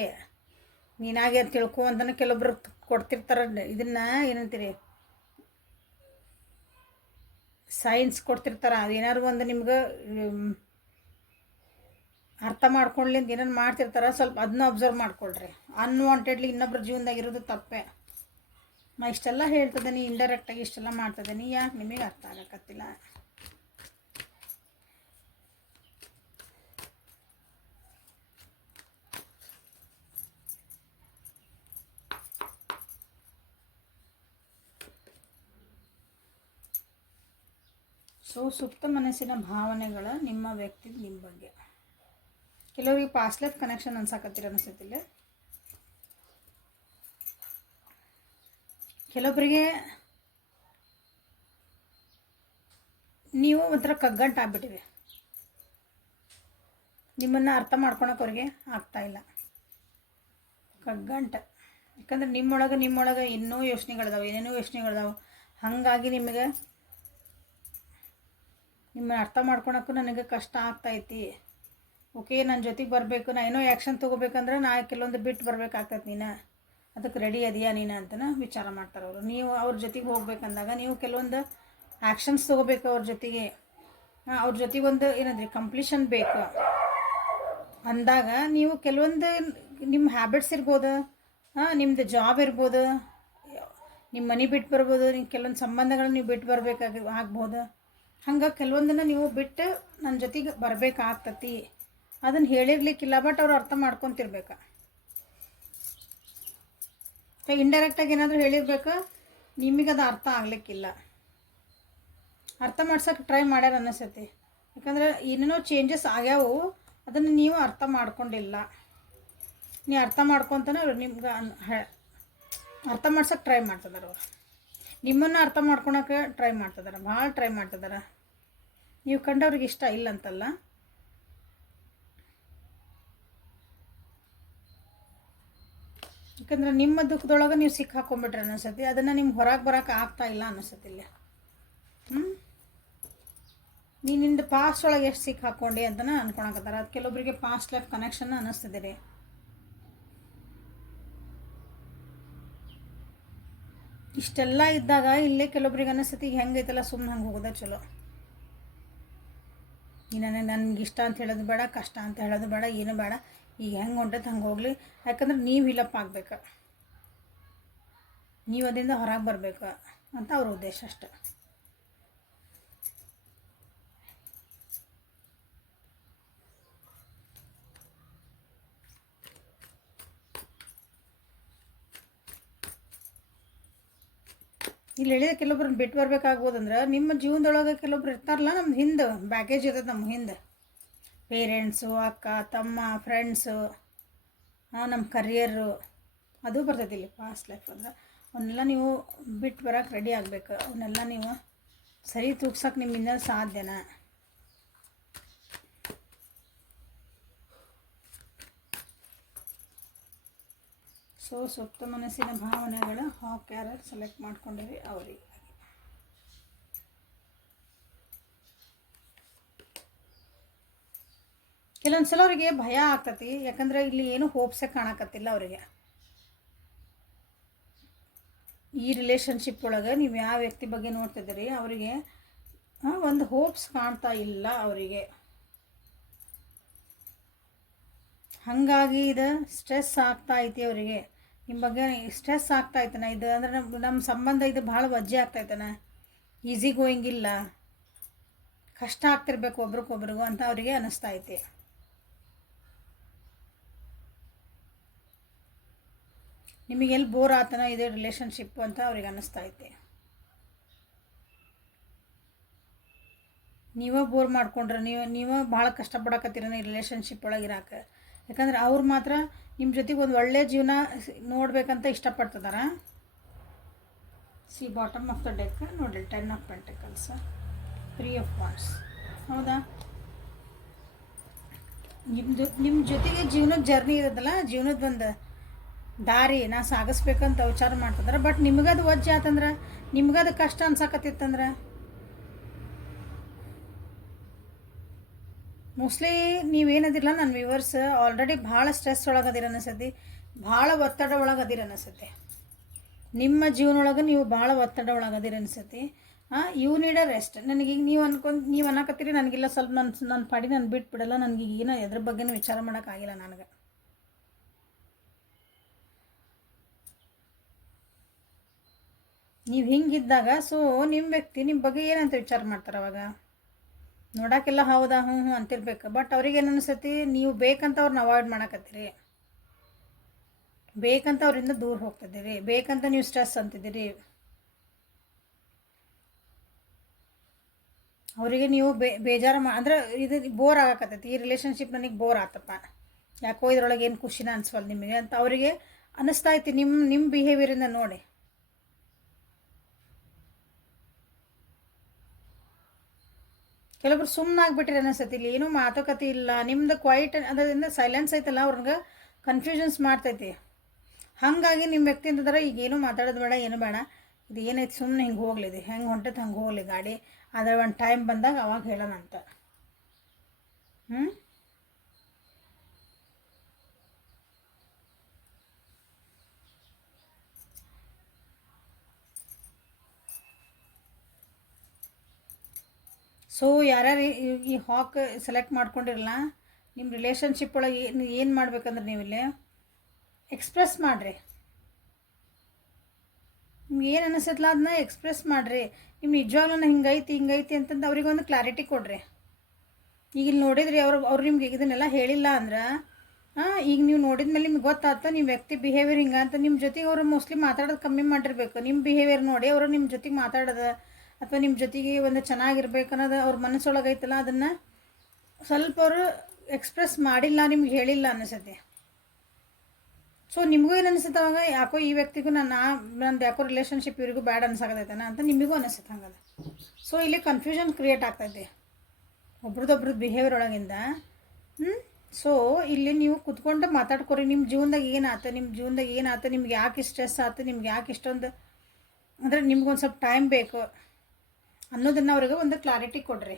ನೀನಾಗಿ ಅಂತ ತಿಳ್ಕೊ ಅಂತಲೂ ಕೆಲವೊಬ್ರು ಕೊಡ್ತಿರ್ತಾರೆ. ಇದನ್ನು ಏನಂತೀರಿ ಸೈನ್ಸ್ ಕೊಡ್ತಿರ್ತಾರೆ. ಅದೇನಾದ್ರು ಒಂದು ನಿಮ್ಗೆ ಅರ್ಥ ಮಾಡ್ಕೊಳ್ಳಿ ಅಂತ ಏನೇನು ಮಾಡ್ತಿರ್ತಾರೆ, ಸ್ವಲ್ಪ ಅದನ್ನ ಅಬ್ಸರ್ವ್ ಮಾಡ್ಕೊಳ್ರಿ. ಅನ್ವಾಂಟೆಡ್ಲಿ ಇನ್ನೊಬ್ರ ಜೀವನದಾಗ ಇರೋದು ತಪ್ಪೆ. ನಾ ಇಷ್ಟೆಲ್ಲ ಹೇಳ್ತಿದ್ದೀನಿ, ಇಂಡೈರೆಕ್ಟಾಗಿ ಇಷ್ಟೆಲ್ಲ ಮಾಡ್ತಿದ್ದೀನಿ, ಯಾಕೆ ನಿಮಗೆ ಅರ್ಥ ಆಗಕತ್ತಿಲ್ಲ? ಸೊ ಸುಪ್ತ ಮನಸ್ಸಿನ ಭಾವನೆಗಳ ನಿಮ್ಮ ವ್ಯಕ್ತಿ ನಿಮ್ಮ ಬಗ್ಗೆ. ಕೆಲವರಿಗೆ ಪಾಸ್ಟ್ ಲೈಫ್ ಕನೆಕ್ಷನ್ ಅನ್ಸಾಕತ್ತೀರ ಅನಿಸತ್ತಿಲ್ಲ. ಕೆಲವೊಬ್ಬರಿಗೆ ನೀವು ಒಂಥರ ಕಗ್ಗಂಟು ಆಗ್ಬಿಟ್ಟಿದೆ. ನಿಮ್ಮನ್ನು ಅರ್ಥ ಮಾಡ್ಕೊಳಕ್ಕೆ ಅವ್ರಿಗೆ ಆಗ್ತಾಯಿಲ್ಲ. ಕಗ್ಗಂಟ. ಯಾಕಂದ್ರೆ ನಿಮ್ಮೊಳಗೆ ಇನ್ನೂ ಯೋಚನೆಗಳಿದಾವೆ, ಏನೇನೋ ಯೋಚನೆಗಳಿದಾವೆ. ಹಾಗಾಗಿ ನಿಮಗೆ ನಿಮ್ಮನ್ನು ಅರ್ಥ ಮಾಡ್ಕೊಳಕ್ಕೂ ನನಗೆ ಕಷ್ಟ ಆಗ್ತೈತಿ. ಓಕೆ, ನನ್ನ ಜೊತೆಗೆ ಬರಬೇಕು, ನಾ ಏನೋ ಆ್ಯಕ್ಷನ್ ತೊಗೋಬೇಕಂದ್ರೆ ನಾ ಕೆಲವೊಂದು ಬಿಟ್ಟು ಬರ್ಬೇಕಾಗ್ತೈತೆ, ನೀನು ಅದಕ್ಕೆ ರೆಡಿ ಅದೆಯಾ ನೀನು ಅಂತನ ವಿಚಾರ ಮಾಡ್ತಾರೆ ಅವರು. ನೀವು ಅವ್ರ ಜೊತೆಗೆ ಹೋಗ್ಬೇಕಂದಾಗ ನೀವು ಕೆಲವೊಂದು ಆ್ಯಕ್ಷನ್ಸ್ ತೊಗೋಬೇಕು ಅವ್ರ ಜೊತೆಗೆ. ಅವ್ರ ಜೊತೆಗೆ ಒಂದು ಏನಂದ್ರಿ ಕಂಪ್ಲೀಷನ್ ಬೇಕು ಅಂದಾಗ ನೀವು ಕೆಲವೊಂದು ನಿಮ್ಮ ಹ್ಯಾಬಿಟ್ಸ್ ಇರ್ಬೋದು, ನಿಮ್ಮದು ಜಾಬ್ ಇರ್ಬೋದು, ನಿಮ್ಮ ಮನೆ ಬಿಟ್ಟು ಬರ್ಬೋದು, ನಿಮ್ಮ ಕೆಲವೊಂದು ಸಂಬಂಧಗಳನ್ನ ನೀವು ಬಿಟ್ಟು ಆಗ್ಬೋದು. ಹಂಗೆ ಕೆಲವೊಂದನ್ನು ನೀವು ಬಿಟ್ಟು ನನ್ನ ಜೊತೆಗೆ ಬರಬೇಕಾಗ್ತತಿ. ಅದನ್ನು ಹೇಳಿರ್ಲಿಕ್ಕಿಲ್ಲ, ಬಟ್ ಅವ್ರು ಅರ್ಥ ಮಾಡ್ಕೊತಿರ್ಬೇಕು. ಇಂಡೈರೆಕ್ಟಾಗಿ ಏನಾದರೂ ಹೇಳಿರ್ಬೇಕು, ನಿಮಗದು ಅರ್ಥ ಆಗಲಿಕ್ಕಿಲ್ಲ. ಅರ್ಥ ಮಾಡ್ಸೋಕೆ ಟ್ರೈ ಮಾಡ್ಯಾರ ಅನ್ನಿಸ್ತೈತಿ. ಯಾಕಂದ್ರೆ ಏನೇನೋ ಚೇಂಜಸ್ ಆಗ್ಯಾವು, ಅದನ್ನು ನೀವು ಅರ್ಥ ಮಾಡ್ಕೊಂಡಿಲ್ಲ. ನೀವು ಅರ್ಥ ಮಾಡ್ಕೊತಾನೆ ಅವ್ರು ನಿಮ್ಗೆ ಅರ್ಥ ಮಾಡ್ಸೋಕೆ ಟ್ರೈ ಮಾಡ್ತಿದ್ದಾರೆ. ಅವರು ನಿಮ್ಮನ್ನು ಅರ್ಥ ಮಾಡ್ಕೊಳಕ್ಕೆ ಟ್ರೈ ಮಾಡ್ತಿದ್ದಾರೆ, ಭಾಳ ಟ್ರೈ ಮಾಡ್ತಿದ್ದಾರೆ. ನೀವು ಕಂಡವ್ರಿಗೆ ಇಷ್ಟ ಇಲ್ಲ ಅಂತಲ್ಲ, ಯಾಕಂದ್ರೆ ನಿಮ್ಮ ದುಃಖದೊಳಗೆ ನೀವು ಸಿಕ್ಕಾಕೊಂಡ್ಬಿಟ್ರೆ ಅನ್ನಿಸ್ತತಿ. ಅದನ್ನು ನಿಮ್ಗೆ ಹೊರಗೆ ಬರೋಕೆ ಆಗ್ತಾ ಇಲ್ಲ ಅನ್ನಿಸ್ತತಿಲ್ಲ. ನಿಂದು ಪಾಸ್ಟ್ ಒಳಗೆ ಎಷ್ಟು ಸಿಕ್ಕಾಕೊಂಡೆ ಅಂತಲೇ ಅನ್ಕೊಳಕತ್ತಾರ. ಅದು ಕೆಲವೊಬ್ಬರಿಗೆ ಪಾಸ್ಟ್ ಲೈಫ್ ಕನೆಕ್ಷನ್ ಅನ್ನಿಸ್ತದೆ ರೀ. ಇಷ್ಟೆಲ್ಲ ಇದ್ದಾಗ ಇಲ್ಲೇ ಕೆಲವೊಬ್ರಿಗೆ ಅನ್ನಿಸ್ತತಿ ಹೆಂಗೈತಲ್ಲ ಸುಮ್ಮನೆ ಹಂಗೆ ಹೋಗೋದ ಚಲೋ. ನನಗೆ ಇಷ್ಟ ಅಂತ ಹೇಳೋದು ಬೇಡ, ಕಷ್ಟ ಅಂತ ಹೇಳೋದು ಬೇಡ, ಏನು ಬೇಡ, ಈಗ ಹೆಂಗೆ ಹೊಂಟೈತೆ ಹಂಗೆ ಹೋಗಲಿ. ಯಾಕಂದ್ರೆ ನೀವು ಹಿಲಪ್ ಆಗ್ಬೇಕು, ನೀವು ಅದರಿಂದ ಹೊರಗೆ ಬರಬೇಕು ಅಂತ ಅವ್ರ ಉದ್ದೇಶ ಅಷ್ಟೆ. ಇಲ್ಲಿ ಹೇಳಿದ ಕೆಲವೊಬ್ರನ್ನ ಬಿಟ್ಟು ಬರ್ಬೇಕಾಗ್ಬೋದಂದ್ರೆ ನಿಮ್ಮ ಜೀವನದೊಳಗೆ ಕೆಲವೊಬ್ರು ಇರ್ತಾರಲ್ಲ, ನಮ್ದು ಹಿಂದೆ ಬ್ಯಾಗೇಜ್ ಇರ್ತದೆ. ನಮ್ಮ ಹಿಂದೆ ಪೇರೆಂಟ್ಸು, ಅಕ್ಕ ತಮ್ಮ, ಫ್ರೆಂಡ್ಸು, ನಮ್ಮ ಕರಿಯರು, ಅದು ಬರ್ತೈತಿ ಇಲ್ಲಿ ಪಾಸ್ಟ್ ಲೈಫ್ ಅಂದ್ರೆ. ಅವನ್ನೆಲ್ಲ ನೀವು ಬಿಟ್ಟು ಬರೋಕೆ ರೆಡಿ ಆಗಬೇಕು. ಅವನ್ನೆಲ್ಲ ನೀವು ಸರಿ ತೂಗ್ಸೋಕೆ ನಿಮ್ಮಿಂದ ಸಾಧ್ಯನಾ? ಸುಪ್ತ ಮನಸ್ಸಿನ ಭಾವನೆಗಳು ಹಾಕ್ ಯಾರು ಸೆಲೆಕ್ಟ್ ಮಾಡ್ಕೊಂಡಿರಿ ಅವರಿಗೆ. ಕೆಲವೊಂದು ಸಲ ಅವರಿಗೆ ಭಯ ಆಗ್ತತಿ, ಯಾಕಂದ್ರೆ ಇಲ್ಲಿ ಏನು ಹೋಪ್ಸೇ ಕಾಣಕತ್ತಿಲ್ಲ ಅವರಿಗೆ. ಈ ರಿಲೇಷನ್ಶಿಪ್ ಒಳಗೆ ನೀವು ಯಾವ ವ್ಯಕ್ತಿ ಬಗ್ಗೆ ನೋಡ್ತಿದ್ದೀರಿ ಅವರಿಗೆ ಒಂದು ಹೋಪ್ಸ್ ಕಾಣ್ತಾ ಇಲ್ಲ ಅವರಿಗೆ. ಹಾಗಾಗಿ ಇದು ಸ್ಟ್ರೆಸ್ ಆಗ್ತಾ ಐತಿ ಅವರಿಗೆ. ನಿಮ್ಮ ಬಗ್ಗೆ ಸ್ಟ್ರೆಸ್ ಆಗ್ತಾಯ್ತಾನ ಇದು ಅಂದರೆ ನಮ್ಮ ಸಂಬಂಧ ಇದು ಭಾಳ ವಜ್ಜೆ ಆಗ್ತಾಯ್ತಾನ, ಈಸಿ ಗೋಯಿಂಗ್ ಇಲ್ಲ, ಕಷ್ಟ ಆಗ್ತಿರ್ಬೇಕು ಒಬ್ರಿಗೊಬ್ರಿಗೂ ಅಂತ ಅವರಿಗೆ ಅನ್ನಿಸ್ತಾ ಐತಿ. ನಿಮಗೆಲ್ಲಿ ಬೋರ್ ಆತನ ಇದೆ ರಿಲೇಷನ್ಶಿಪ್ ಅಂತ ಅವ್ರಿಗೆ ಅನ್ನಿಸ್ತಾ ಐತಿ. ನೀವೇ ಬೋರ್ ಮಾಡ್ಕೊಂಡ್ರೆ ನೀವು ಭಾಳ ಕಷ್ಟಪಡಕತ್ತೀರ ಈ ರಿಲೇಷನ್ಶಿಪ್ ಒಳಗೆ ಇರಾಕೆ. ಯಾಕಂದ್ರೆ ಅವ್ರು ಮಾತ್ರ ನಿಮ್ಮ ಜೊತೆಗೆ ಒಂದು ಒಳ್ಳೆಯ ಜೀವನ ನೋಡ್ಬೇಕಂತ ಇಷ್ಟಪಡ್ತಿದಾರ. See bottom of the deck ನೋಡಿರಿ, 10 ಆಫ್ ಪೆಂಟಿಕಲ್ಸ್, 3 ಆಫ್ ವಾಂಡ್ಸ್. ಹೌದಾ, ನಿಮ್ಮ ಜೊತೆಗೆ ಜೀವನದ ಜರ್ನಿ ಇರೋದಲ್ಲ, ಜೀವನದ ಒಂದು ದಾರಿ ನಾ ಸಾಗಿಸ್ಬೇಕಂತ ವಿಚಾರ ಮಾಡ್ತಿದಾರೆ. ಬಟ್ ನಿಮಗದು ವಜ್ಜೆ ಆತಂದ್ರೆ, ನಿಮ್ಗದು ಕಷ್ಟ ಅನ್ಸಕತ್ತಿತ್ತಂದ್ರೆ ಮೋಸ್ಟ್ಲಿ ನೀವೇನದಿಲ್ಲ ನನ್ನ ವ್ಯೂವರ್ಸ್ ಆಲ್ರೆಡಿ ಭಾಳ ಸ್ಟ್ರೆಸ್ ಒಳಗದಿರ ಅನಿಸತಿ, ಭಾಳ ಒತ್ತಡ ಒಳಗದಿರ ಅನಿಸತಿ. ನಿಮ್ಮ ಜೀವನೊಳಗೆ ನೀವು ಭಾಳ ಒತ್ತಡ ಒಳಗದಿರ ಅನಿಸತಿ. You need a rest. ನನಗೀಗ ನೀವು ಅನ್ನಕತ್ತೀರಿ ನನಗಿಲ್ಲ, ಸ್ವಲ್ಪ ನನ್ನ ಪಾಡಿ ನಾನು ಬಿಟ್ಬಿಡಲ್ಲ, ನನಗೀಗ ಏನೋ ಎದ್ರ ಬಗ್ಗೆನೂ ವಿಚಾರ ಮಾಡೋಕ್ಕಾಗಿಲ್ಲ ನನಗೆ. ನೀವು ಹಿಂಗಿದ್ದಾಗ ನಿಮ್ಮ ವ್ಯಕ್ತಿ ನಿಮ್ಮ ಬಗ್ಗೆ ಏನಂತ ವಿಚಾರ ಮಾಡ್ತಾರೆ ಅವಾಗ? ನೋಡೋಕ್ಕೆಲ್ಲ ಹೌದಾ ಹ್ಞೂ ಹ್ಞೂ ಅಂತಿರ್ಬೇಕು. ಬಟ್ ಅವ್ರಿಗೆ ಏನು ಅನಿಸ್ತತಿ, ನೀವು ಬೇಕಂತ ಅವ್ರನ್ನ ಅವಾಯ್ಡ್ ಮಾಡಕತ್ತೀರಿ, ಬೇಕಂತ ಅವರಿಂದ ದೂರ ಹೋಗ್ತಿದ್ದೀರಿ, ಬೇಕಂತ ನೀವು ಸ್ಟ್ರೆಸ್ ಅಂತಿದ್ದೀರಿ. ಅವರಿಗೆ ನೀವು ಬೇಜಾರು ಅಂದರೆ ಇದು ಬೋರ್ ಆಗಕತ್ತೈತಿ, ಈ ರಿಲೇಷನ್ಶಿಪ್ ನನಗೆ ಬೋರ್ ಆತಪ್ಪ, ಯಾಕೋ ಇದ್ರೊಳಗೆ ಏನು ಖುಷಿನ ಅನಿಸ್ವಲ್ಲ ನಿಮಗೆ ಅಂತ ಅವರಿಗೆ ಅನ್ನಿಸ್ತಾ ಐತಿ ನಿಮ್ಮ ಬಿಹೇವಿಯರಿಂದ ನೋಡಿ. ಕೆಲವೊಬ್ರು ಸುಮ್ಮನೆ ಆಗ್ಬಿಟ್ರಿ ಅನಿಸ್ತೈತಿ, ಇಲ್ಲಿ ಏನೂ ಮಾತುಕತೆ ಇಲ್ಲ, ನಿಮ್ದು ಕ್ವೈಟ್ ಅದರಿಂದ ಸೈಲೆನ್ಸ್ ಐತಲ್ಲ ಅವ್ರಿಗೆ ಕನ್ಫ್ಯೂಷನ್ಸ್ ಮಾಡ್ತೈತಿ. ಹಾಗಾಗಿ ನಿಮ್ಮ ವ್ಯಕ್ತಿ ಅಂತಂದ್ರೆ ಈಗ ಏನೂ ಮಾತಾಡೋದು ಬೇಡ, ಏನು ಬೇಡ, ಇದು ಏನೈತಿ ಸುಮ್ಮನೆ ಹಿಂಗೆ ಹೋಗ್ಲಿದೆ, ಹೆಂಗೆ ಹೊಂಟೈತೆ ಹಂಗೆ ಹೋಗಲಿ ಗಾಡಿ, ಅದರ ಒಂದು ಟೈಮ್ ಬಂದಾಗ ಅವಾಗ ಹೇಳೋಣ ಅಂತ. ಸೊ ಯಾರ್ಯಾರು ಈ ಹಾಕ್ ಸೆಲೆಕ್ಟ್ ಮಾಡ್ಕೊಂಡಿರಲ್ಲ, ನಿಮ್ಮ ರಿಲೇಷನ್ಶಿಪ್ ಒಳಗೆ ಏನು ಮಾಡ್ಬೇಕಂದ್ರೆ ನೀವು ಇಲ್ಲಿ ಎಕ್ಸ್ಪ್ರೆಸ್ ಮಾಡಿರಿ. ನಿಮ್ಗೆ ಏನು ಅನಿಸತ್ಲ ಅದನ್ನ ಎಕ್ಸ್ಪ್ರೆಸ್ ಮಾಡಿರಿ. ನಿಮ್ಮ ನಿಜವಾಗ್ಲೂ ಹಿಂಗೈತಿ ಅಂತಂದು ಅವ್ರಿಗೊಂದು ಕ್ಲಾರಿಟಿ ಕೊಡ್ರಿ. ಈಗ ಇಲ್ಲಿ ನೋಡಿದ್ರಿ ಅವ್ರು ನಿಮ್ಗೆ ಇದನ್ನೆಲ್ಲ ಹೇಳಿಲ್ಲ ಅಂದ್ರೆ ಈಗ ನೀವು ನೋಡಿದ ಮೇಲೆ ನಿಮ್ಗೆ ಗೊತ್ತಾಗ್ತ ನಿಮ್ಮ ವ್ಯಕ್ತಿ ಬಿಹೇವಿಯರ್ ಹಿಂಗೆ ಅಂತ. ನಿಮ್ಮ ಜೊತೆಗೆ ಅವರು ಮೋಸ್ಟ್ಲಿ ಮಾತಾಡೋದು ಕಮ್ಮಿ ಮಾಡಿರ್ಬೇಕು. ನಿಮ್ಮ ಬಿಹೇವಿಯರ್ ನೋಡಿ ಅವರು ನಿಮ್ಮ ಜೊತೆಗೆ ಮಾತಾಡೋದು ಅಥವಾ ನಿಮ್ಮ ಜೊತೆಗೆ ಒಂದು ಚೆನ್ನಾಗಿರ್ಬೇಕು ಅನ್ನೋದು ಅವ್ರ ಮನಸ್ಸೊಳಗೆ ಐತಲ್ಲ, ಅದನ್ನು ಸ್ವಲ್ಪ ಅವರು ಎಕ್ಸ್ಪ್ರೆಸ್ ಮಾಡಿಲ್ಲ, ನಿಮ್ಗೆ ಹೇಳಿಲ್ಲ ಅನಿಸುತ್ತೆ. ಸೊ ನಿಮಗೂ ಏನು ಅನಿಸುತ್ತೆ ಅವಾಗ, ಯಾಕೋ ಈ ವ್ಯಕ್ತಿಗೂ ನಂದು ಯಾಕೋ ರಿಲೇಷನ್ಶಿಪ್ ಇವರಿಗೂ ಬ್ಯಾಡ್ ಅನ್ಸಾಕತೈತಾನ ಅಂತ ನಿಮಗೂ ಅನಿಸುತ್ತೆ ಹಂಗದ. ಸೊ ಇಲ್ಲಿ ಕನ್ಫ್ಯೂಷನ್ ಕ್ರಿಯೇಟ್ ಆಗ್ತೈತಿ ಒಬ್ರದ್ದೊಬ್ರದ್ದು ಬಿಹೇವಿಯರ್ ಒಳಗಿಂದ. ಸೊ ಇಲ್ಲಿ ನೀವು ಕುತ್ಕೊಂಡು ಮಾತಾಡ್ಕೊರಿ, ನಿಮ್ಮ ಜೀವನದಾಗ ಏನಾಯ್ತು, ನಿಮ್ಗೆ ಯಾಕೆ ಸ್ಟ್ರೆಸ್ ಆಯ್ತು, ನಿಮ್ಗೆ ಯಾಕೆ ಇಷ್ಟೊಂದು ಅಂದರೆ ನಿಮ್ಗೊಂದು ಸ್ವಲ್ಪ ಟೈಮ್ ಬೇಕು ಅನ್ನೋದನ್ನು ಅವ್ರಿಗೆ ಒಂದು ಕ್ಲಾರಿಟಿ ಕೊಡ್ರಿ.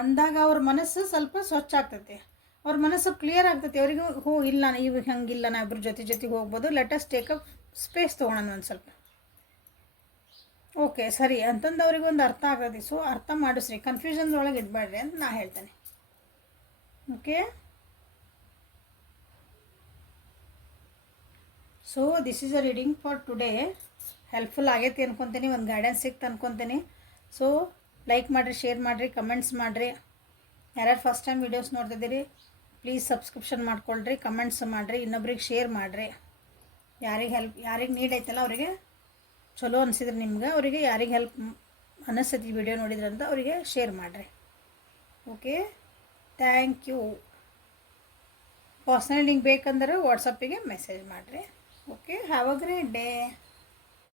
ಅಂದಾಗ ಅವ್ರ ಮನಸ್ಸು ಸ್ವಲ್ಪ ಸ್ವಚ್ಛ ಆಗ್ತೈತಿ, ಅವ್ರ ಮನಸ್ಸು ಕ್ಲಿಯರ್ ಆಗ್ತೈತಿ. ಅವರಿಗೂ ಇಲ್ಲ ಇವಾಗ ಹಂಗಿಲ್ಲ, ನಾ ಇಬ್ಬರು ಜೊತೆಗೆ ಹೋಗ್ಬೋದು, ಲೆಟಸ್ ಟೇಕ್ ಅಪ್ ಸ್ಪೇಸ್ ತೊಗೊಳೋಣ ಒಂದು ಸ್ವಲ್ಪ, ಓಕೆ ಸರಿ ಅಂತಂದು ಅವ್ರಿಗೆ ಒಂದು ಅರ್ಥ ಆಗ್ತೈತಿ. ಸೊ ಅರ್ಥ ಮಾಡಿಸ್ರಿ, ಕನ್ಫ್ಯೂಷನ್ ಒಳಗೆ ಇಡಬೇಡ್ರಿ ಅಂತ ನಾ ಹೇಳ್ತೇನೆ. Okay, so this is a reading for today. Helpful ಆಗೈತಿ ಅನ್ಕೊತೀನಿ, ಒಂದು ಗೈಡೆನ್ಸ್ ಸಿಕ್ತು ಅನ್ಕೊತೀನಿ. ಸೊ ಲೈಕ್ ಮಾಡಿರಿ, ಶೇರ್ ಮಾಡಿರಿ, ಕಮೆಂಟ್ಸ್ ಮಾಡಿರಿ. ಯಾರ್ಯಾರು ಫಸ್ಟ್ ಟೈಮ್ ವೀಡಿಯೋಸ್ ನೋಡ್ತಿದ್ದೀರಿ ಪ್ಲೀಸ್ ಸಬ್ಸ್ಕ್ರಿಪ್ಷನ್ ಮಾಡ್ಕೊಳ್ರಿ, ಕಮೆಂಟ್ಸ್ ಮಾಡಿರಿ, ಇನ್ನೊಬ್ರಿಗೆ ಶೇರ್ ಮಾಡಿರಿ. ಯಾರಿಗೆ ನೀಡ್ ಐತಲ್ಲ ಅವರಿಗೆ ಚಲೋ ಅನಿಸಿದ್ರೆ ನಿಮ್ಗೆ, ಅವರಿಗೆ ಯಾರಿಗೆ ಹೆಲ್ಪ್ ಅನ್ನಿಸ್ತೈತಿ ವಿಡಿಯೋ ನೋಡಿದ್ರಂತ ಅವರಿಗೆ ಶೇರ್ ಮಾಡಿರಿ. Okay, thank you. Personal link ಬೇಕಂದ್ರೆ ವಾಟ್ಸಪ್ಪಿಗೆ ಮೆಸೇಜ್ ಮಾಡಿರಿ. Okay, have a great day.